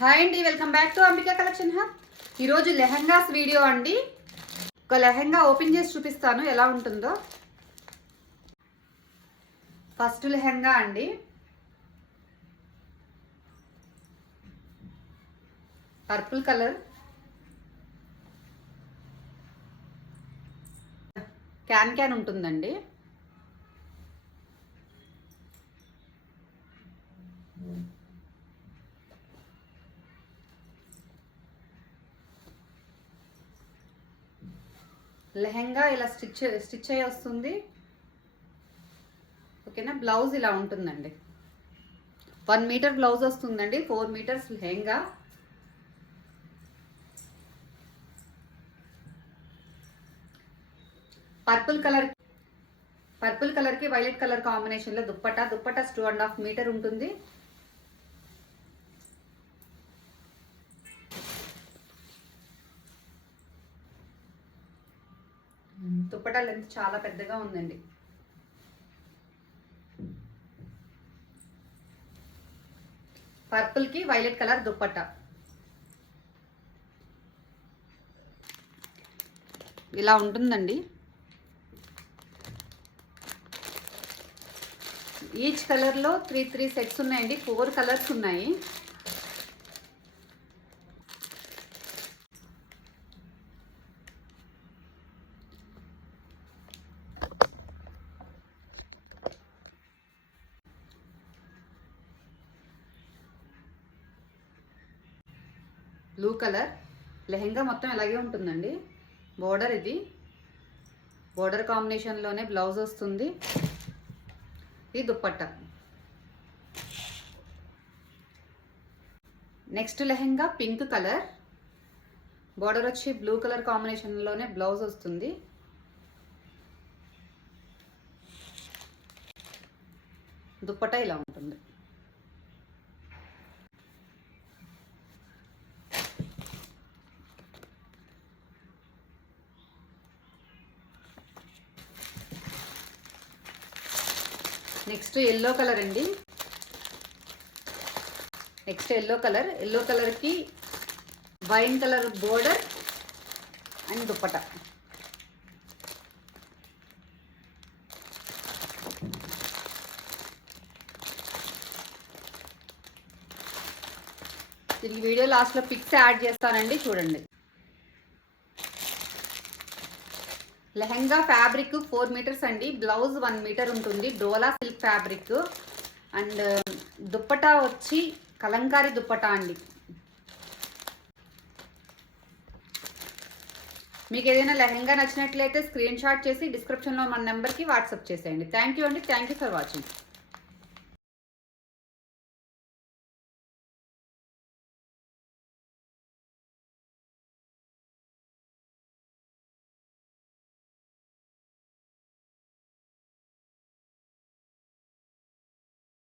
Hi అండి, welcome back to Ambika collection hub. ఈరోజు lehengas video అండి. ఒక లెహంగా ఓపెన్ చేసి చూపిస్తాను ఎలా ఉంటుందో. ఫస్ట్ లెహంగా అండి, పర్పుల్ కలర్, క్యాన్ ఉంటుందండి. లెహంగా ఇలా స్టిచ్ అయ్యి వస్తుంది. ఓకేనా. బ్లౌజ్ ఇలా ఉంటుందండి. 1 మీటర్ బ్లౌజ్ వస్తుందండి. 4 మీటర్స్ లెహంగా. పర్పుల్ కలర్ కి వైలెట్ కలర్ కాంబినేషన్ లో దుప్పటా 2.5 మీటర్ ఉంటుంది. దుప్పటా లెంత్ చాలా పెద్దగా ఉందండి. పర్పుల్ కి వైలెట్ కలర్ దుప్పటా ఇలా ఉంటుందండి. ఈచ్ కలర్ లో 3 సెట్స్ ఉన్నాయండి. 4 కలర్స్ ఉన్నాయి. బ్లూ కలర్ లెహంగా మొత్తం ఇలాగే ఉంటుందండి. బోర్డర్ ఇది బోర్డర్ కాంబినేషన్లోనే బ్లౌజ్ వస్తుంది. ఇది dupatta. Next lehenga pink colour, border వచ్చి బ్లూ కలర్ కాంబినేషన్లోనే బ్లౌజ్ వస్తుంది. దుప్పట్టా ఇలా ఉంటుంది. నెక్స్ట్ ఎల్లో కలర్ అండి. ఎల్లో కలర్కి wine colour border and dupatta. దీనికి వీడియో లాస్ట్లో పిక్స్ యాడ్ చేస్తానండి, చూడండి. లెహంగా ఫ్యాబ్రిక్ 4 మీటర్స్ అండి. బ్లౌజ్ 1 మీటర్ ఉంటుంది. డోలా సిల్క్ ఫ్యాబ్రిక్. అండ్ దుప్పటా వచ్చి కలంకారీ దుప్పటా అండి. మీకు ఏదైనా లెహంగా నచ్చినట్లయితే స్క్రీన్ షాట్ చేసి డిస్క్రిప్షన్లో మన నెంబర్కి వాట్సాప్ చేసేయండి. థ్యాంక్ యూ అండి. Thank you for watching.